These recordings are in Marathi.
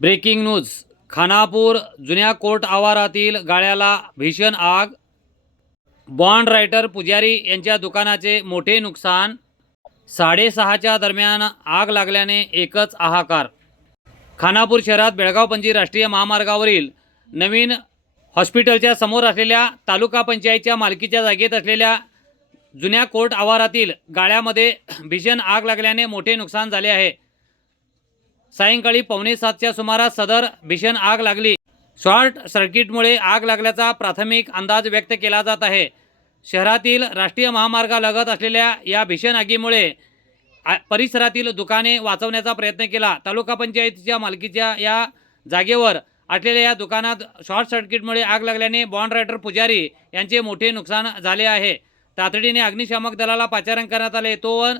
Breaking news. खानापूर जुन्या कोर्ट आवारातील गाळ्याला भीषण आग. बॉन्ड रायटर पुजारी यांच्या दुकानाचे मोठे नुकसान. साडेसहाच्या दरम्यान आग लागल्याने एकच हाहाकार. खानापूर शहरात बेळगावपंजी राष्ट्रीय महामार्गावरील नवीन हॉस्पिटलच्या समोर असलेल्या तालुका पंचायतच्या मालकीच्या जागेत असलेल्या जुन्या कोर्ट आवारातील गाळ्यामध्ये भीषण आग लागल्याने मोठे नुकसान झाले आहे. सायंकाळी पावणे सातच्या सुमारास सदर भीषण आग लागली. शॉर्ट सर्किटमुळे आग लागल्याचा प्राथमिक अंदाज व्यक्त केला जात आहे. शहरातील राष्ट्रीय महामार्गालगत असलेल्या या भीषण आगीमुळे आ- परिसरातील दुकाने वाचवण्याचा प्रयत्न केला. तालुका पंचायतीच्या मालकीच्या या जागेवर असलेल्या या दुकानात शॉर्ट सर्किटमुळे आग लागल्याने बॉन्ड रायटर पुजारी यांचे मोठे नुकसान झाले आहे. तातडीने अग्निशामक दलाला पाचारण करण्यात आले. तोवर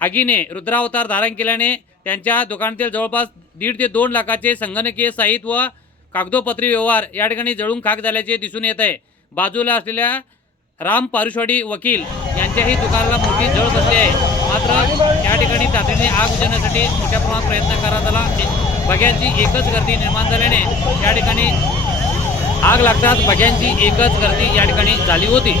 आगीने रुद्रावतार धारण केल्याने त्यांच्या दुकानातील जवळपास दीड ते दोन लाखाचे संगणकीय साहित्य व कागदोपत्री व्यवहार या ठिकाणी जळून खाक झाल्याचे दिसून येत आहे. बाजूला असलेल्या राम पारुशवाडी वकील यांच्याही दुकानाला मोठी जळ बसली आहे. मात्र या ठिकाणी तातडीने आग बुझवण्यासाठी मोठ्या प्रमाणात प्रयत्न करण्यात आला. बघ्यांची एकच गर्दी निर्माण झाल्याने या ठिकाणी आग लागताच बघ्यांची एकच गर्दी या ठिकाणी झाली होती.